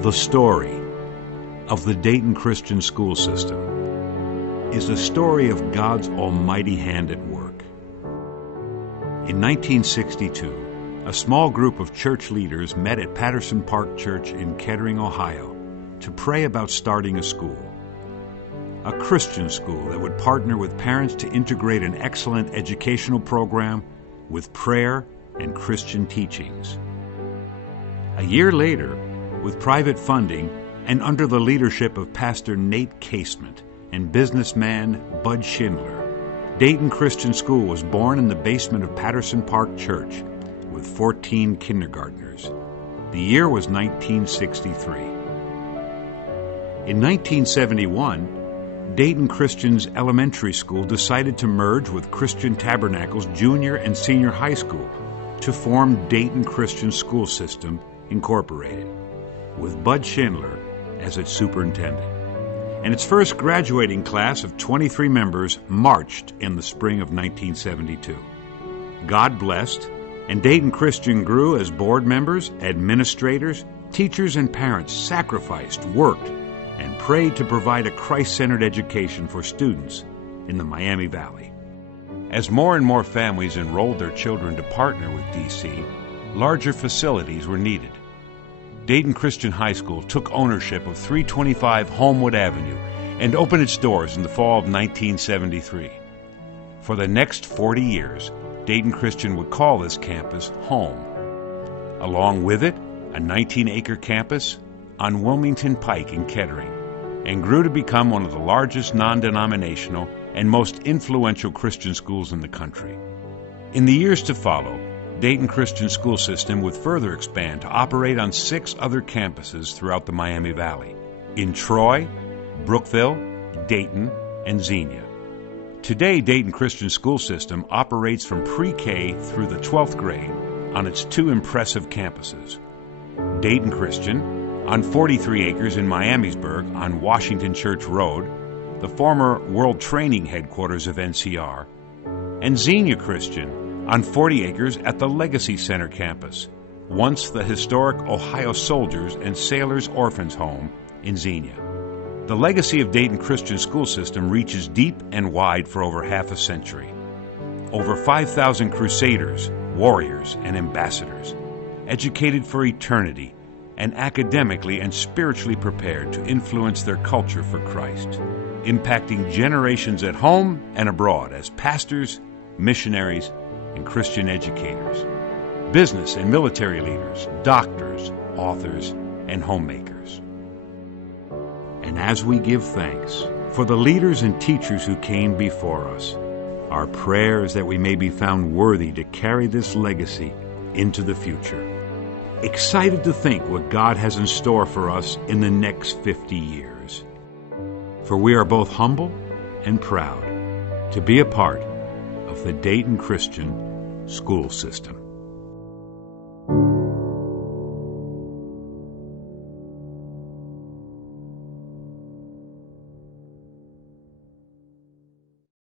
The story of the Dayton Christian School System is a story of God's almighty hand at work. In 1962, a small group of church leaders met at Patterson Park Church in Kettering, Ohio, to pray about starting a school. A Christian school that would partner with parents to integrate an excellent educational program with prayer and Christian teachings. A year later, with private funding and under the leadership of Pastor Nate Casement and businessman Bud Schindler, Dayton Christian School was born in the basement of Patterson Park Church with 14 kindergartners. The year was 1963. In 1971, Dayton Christian's elementary school decided to merge with Christian Tabernacle's junior and senior high school to form Dayton Christian School System, Incorporated, with Bud Schindler as its superintendent. And its first graduating class of 23 members marched in the spring of 1972. God blessed, and Dayton Christian grew as board members, administrators, teachers, and parents sacrificed, worked, and prayed to provide a Christ-centered education for students in the Miami Valley. As more and more families enrolled their children to partner with DC, larger facilities were needed. Dayton Christian High School took ownership of 325 Homewood Avenue and opened its doors in the fall of 1973. For the next 40 years, Dayton Christian would call this campus home. Along with it, a 19-acre campus on Wilmington Pike in Kettering, and grew to become one of the largest non-denominational and most influential Christian schools in the country. In the years to follow, Dayton Christian School System would further expand to operate on 6 other campuses throughout the Miami Valley, in Troy, Brookville, Dayton, and Xenia. Today, Dayton Christian School System operates from pre-K through the 12th grade on its 2 impressive campuses. Dayton Christian, on 43 acres in Miamisburg on Washington Church Road, the former World Training Headquarters of NCR, and Xenia Christian, on 40 acres at the Legacy Center campus, once the historic Ohio Soldiers and Sailors Orphans Home in Xenia. The legacy of Dayton Christian School System reaches deep and wide for over half a century. Over 5,000 crusaders, warriors, and ambassadors, educated for eternity and academically and spiritually prepared to influence their culture for Christ, impacting generations at home and abroad as pastors, missionaries, and Christian educators, business and military leaders, doctors, authors, and homemakers. And as we give thanks for the leaders and teachers who came before us, our prayer is that we may be found worthy to carry this legacy into the future. Excited to think what God has in store for us in the next 50 years. For we are both humble and proud to be a part of the Dayton Christian School System.